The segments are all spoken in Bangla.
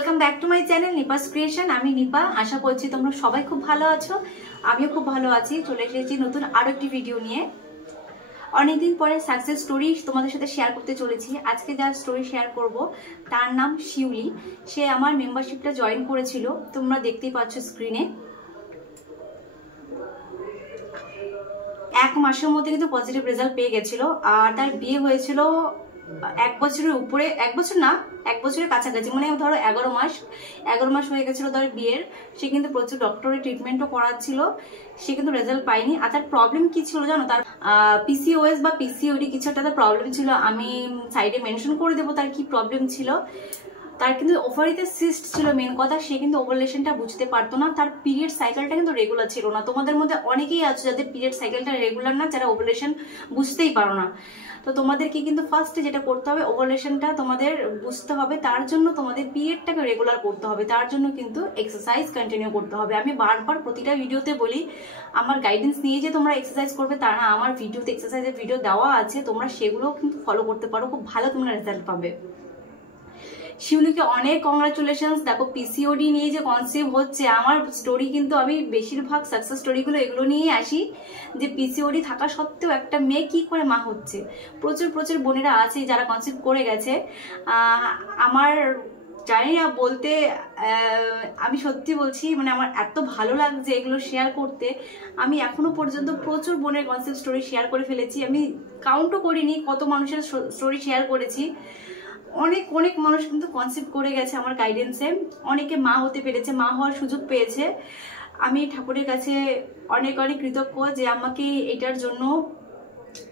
Welcome back to my channel নিপাস creation. আমি নিপা। আশা করছি তোমরা সবাই খুব ভালো আছো, আমিও খুব ভালো আছি। চলে এসেছি নতুন আরো একটি ভিডিও নিয়ে। অনেকদিন পরে সাকসেস স্টোরি তোমাদের সাথে শেয়ার করতে চলেছি। আজকে যার স্টোরি শেয়ার করব তার নাম শিউলি। সে আমার মেম্বারশিপটা জয়েন করেছিল, তোমরা দেখতেই পাচ্ছ স্ক্রিনে। 1 মাসের মধ্যে কিন্তু পজিটিভ রেজাল্ট পেয়ে গেছিল। আর তার বিয়ে হয়েছিল 1 বছরের উপরে, 1 বছর না, 1 বছরের কাছাকাছি, মানে ধরো 11 মাস হয়ে গেছিল তার বিয়ের। সে কিন্তু প্রচুর ডক্টরের ট্রিটমেন্টও করাচ্ছিল, সে কিন্তু রেজাল্ট পায়নি। আর তার প্রবলেম কি ছিল জানো? তার পিসিওএস বা পিসিওডি কিছু একটা তার প্রবলেম ছিল। আমি সাইডে মেনশন করে দেবো তার কি প্রবলেম ছিল। তার কিন্তু ওভারিতে সিস্ট ছিল মেন কথা। সে কিন্তু ওভারলেশনটা বুঝতে পারতো না। তার পিরিয়ড সাইকেলটা কিন্তু রেগুলার ছিল না। তোমাদের মধ্যে অনেকেই আছে যাদের পিরিয়ড সাইকেলটা রেগুলার না, যারা ওভারলেশন বুঝতেই পারো না। তো তোমাদেরকে কিন্তু ফার্স্টে যেটা করতে হবে, ওভারলেশনটা তোমাদের বুঝতে হবে। তার জন্য তোমাদের পিরিয়ডটাকে রেগুলার করতে হবে। তার জন্য কিন্তু এক্সারসাইজ কন্টিনিউ করতে হবে। আমি বারবার প্রতিটা ভিডিওতে বলি, আমার গাইডেন্স নিয়ে যে তোমরা এক্সারসাইজ করবে তা না। আমার ভিডিওতে এক্সারসাইজের ভিডিও দেওয়া আছে, তোমরা সেগুলোও কিন্তু ফলো করতে পারো, খুব ভালো তোমরা রেজাল্ট পাবে। শিউলিকে অনেক কংগ্রাচুলেশনস। দেখো, পিসিওডি নিয়ে যে কনসেপ্ট হচ্ছে, আমার স্টোরি কিন্তু আমি বেশিরভাগ সাকসেস স্টোরিগুলো এগুলো নিয়েই আসি, যে পিসিওডি থাকা সত্ত্বেও একটা মেয়ে কি করে মা হচ্ছে। প্রচুর প্রচুর বোনেরা আছে যারা কনসেপ্ট করে গেছে। আমার জানি না বলতে, আমি সত্যি বলছি, মানে আমার এত ভালো লাগছে এগুলো শেয়ার করতে। আমি এখনো পর্যন্ত প্রচুর বোনের কনসেপ্ট স্টোরি শেয়ার করে ফেলেছি। আমি কাউন্টও করিনি কত মানুষের স্টোরি শেয়ার করেছি। অনেক অনেক মানুষ কিন্তু কনসেপ্ট করে গেছে আমার গাইডেন্সে। অনেকে মা হতে পেরেছে, মা হওয়ার সুযোগ পেয়েছে। আমি ঠাকুরের কাছে অনেক অনেক কৃতজ্ঞ যে আমাকে এটার জন্য,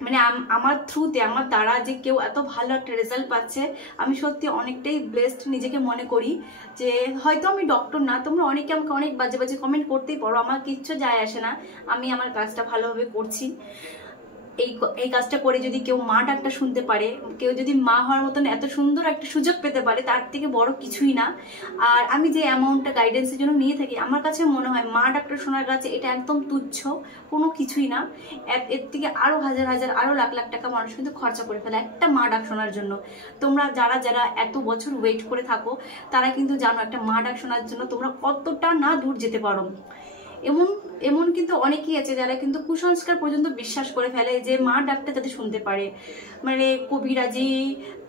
মানে আমার থ্রুতে, আমার দ্বারা যে কেউ এত ভালো একটা রেজাল্ট পাচ্ছে, আমি সত্যি অনেকটাই ব্লেসড নিজেকে মনে করি। যে হয়তো আমি ডক্টর না, তোমরা অনেকে আমাকে অনেক বাজে বাজে কমেন্ট করতেই পারো, আমার কিচ্ছু যায় আসে না। আমি আমার কাজটা ভালোভাবে করছি। এই কাজটা করে যদি কেউ মা ডাকটা শুনতে পারে, কেউ যদি মা হওয়ার মতন এত সুন্দর একটা সুযোগ পেতে পারে, তার থেকে বড় কিছুই না। আর আমি যে অ্যামাউন্টটা গাইডেন্সের জন্য নিয়ে থাকি, আমার কাছে মনে হয় মা ডাক্তার শোনার কাছে এটা একদম তুচ্ছ, কোনো কিছুই না। এর থেকে আরো হাজার হাজার, আরো লাখ লাখ টাকা মানুষ কিন্তু খরচা করে ফেলে একটা মা ডাক শোনার জন্য। তোমরা যারা যারা এত বছর ওয়েট করে থাকো, তারা কিন্তু জানো একটা মা ডাক শোনার জন্য তোমরা কতটা না দূর যেতে পারো। এমন কিন্তু অনেকেই আছে যারা কিন্তু কুসংস্কার পর্যন্ত বিশ্বাস করে ফেলে যে মা ডাকটা যাতে শুনতে পারে, মানে কবিরাজি,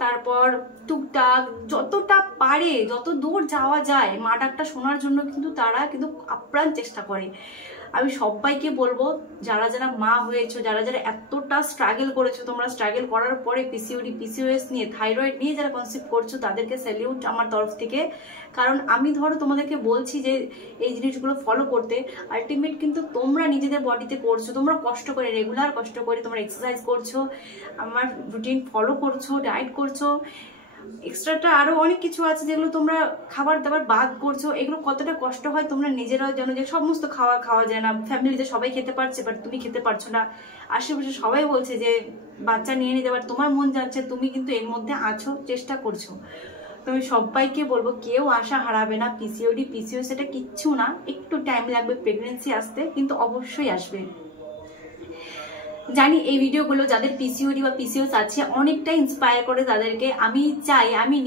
তারপর টুকটাক যতটা পারে, যত দূর যাওয়া যায় মা ডাকটা শোনার জন্য কিন্তু তারা কিন্তু আপ্রাণ চেষ্টা করে। আমি সবাইকে বলবো, যারা যারা মা হয়েছো, যারা যারা এতটা স্ট্রাগল করেছো, তোমরা স্ট্রাগল করার পরে পিসিওডি, পিসিওএস নিয়ে, থাইরয়েড নিয়ে যারা কনসেপ্ট করছো, তাদেরকে স্যালিউট আমার তরফ থেকে। কারণ আমি ধরো তোমাদেরকে বলছি যে এই জিনিসগুলো ফলো করতে, আলটিমেট কিন্তু তোমরা নিজেদের বডিতে করছো। তোমরা কষ্ট করে, রেগুলার কষ্ট করে তোমরা এক্সারসাইজ করছো, আমার রুটিন ফলো করছো, ডায়েট করছো, এক্সট্রাটা আরো অনেক কিছু আছে যেগুলো তোমরা খাবার দাবার বাদ করছো। এগুলো কতটা কষ্ট হয় তোমরা নিজেরাও জানো, যে সমস্ত খাওয়া যায় না। ফ্যামিলিতে সবাই খেতে পারছে, বাট তুমি খেতে পারছো না। আশেপাশে সবাই বলছে যে বাচ্চা নিয়ে নিতে, বাট তোমার মন যাচ্ছে, তুমি কিন্তু এর মধ্যে আছো, চেষ্টা করছো। তুমি সবাইকে বলবো, কেউ আশা হারাবে না। পিসিওডি, পিসিওএস এটা কিচ্ছু না, একটু টাইম লাগবে প্রেগনেন্সি আসতে, কিন্তু অবশ্যই আসবে। জানি এই ভিডিওগুলো যাদের পিসিওডি বা পিসিওএস আছে অনেকটা ইন্সপায়ার করে তাদেরকে। আমি চাই, আমি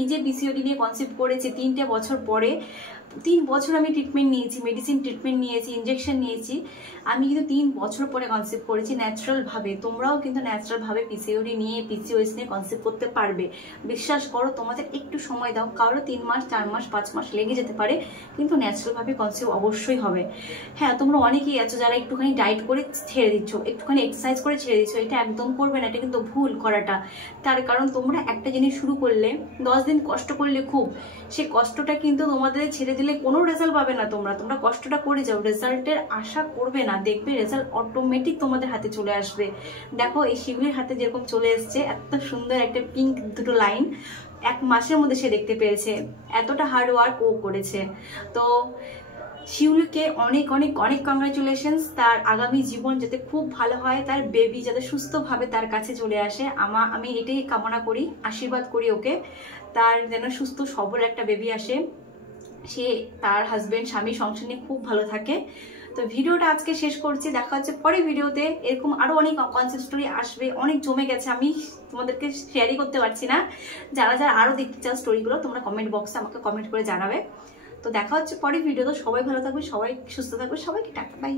নিজে পিসিওডি নিয়ে কনসেপ্ট করেছি 3টে বছর পরে। 3 বছর আমি ট্রিটমেন্ট নিয়েছি, মেডিসিন ট্রিটমেন্ট নিয়েছি, ইনজেকশন নিয়েছি। আমি কিন্তু 3 বছর পরে কনসেপ্ট করেছি ন্যাচারাল ভাবে। তোমরাও কিন্তু ন্যাচারাল ভাবে পিসিওডি নিয়ে, পিসিওএস নিয়ে কনসেপ্ট করতে পারবে। বিশ্বাস করো, তোমাদের একটু সময় দাও, কারো 3 মাস, 4 মাস, 5 মাস লেগে যেতে পারে, কিন্তু ন্যাচারাল ভাবে কনসেপ্ট অবশ্যই হবে। হ্যাঁ, তোমরা অনেকেই আছো যারা একটুখানি ডায়েট করে ছেড়ে দিচ্ছ, একটুখানি এক্সারসাইজ করে ছেড়ে দিচ্ছ। এটা একদম করবে না, এটা কিন্তু ভুল করাটা। তার কারণ তোমরা একটা জিনিস শুরু করলে, 10 দিন কষ্ট করলে খুব, সে কষ্টটা কিন্তু তোমাদের ছেড়ে দিলে কোনো রেজাল্ট পাবে না। তোমরা কষ্টটা করে যাও, রেজাল্টের আশা করবে না, দেখবে রেজাল্ট অটোমেটিক তোমাদের হাতে চলে আসবে। দেখো, এই শিউলির হাতে যেরকম চলে এসছে, এত সুন্দর একটা পিঙ্ক 2টো লাইন 1 মাসের মধ্যে সে দেখতে পেয়েছে। এতটা হার্ড ওয়ার্ক ও করেছে। তো শিউলিকে অনেক অনেক অনেক কংগ্রাচুলেশনস। তার আগামী জীবন যাতে খুব ভালো হয়, তার বেবি যাতে সুস্থভাবে তার কাছে চলে আসে, আমি এটাই কামনা করি, আশীর্বাদ করি ওকে। তার যেন সুস্থ সবল একটা বেবি আসে, সে তার হাজবেন্ড, স্বামী, সংসার নিয়ে খুব ভালো থাকে। তো ভিডিওটা আজকে শেষ করছি, দেখা হচ্ছে পরের ভিডিওতে। এরকম আরো অনেক কনসেপ্ট স্টোরি আসবে, অনেক জমে গেছে, আমি তোমাদেরকে শেয়ারই করতে পারছি না। যারা যারা আরো দেখতে চাও স্টোরিগুলো তোমরা কমেন্ট বক্সে আমাকে কমেন্ট করে জানাবে। তো দেখা হচ্ছে পরের ভিডিও। তো সবাই ভালো থাকবে, সবাই সুস্থ থাকবে, সবাইকে টাটা, বাই।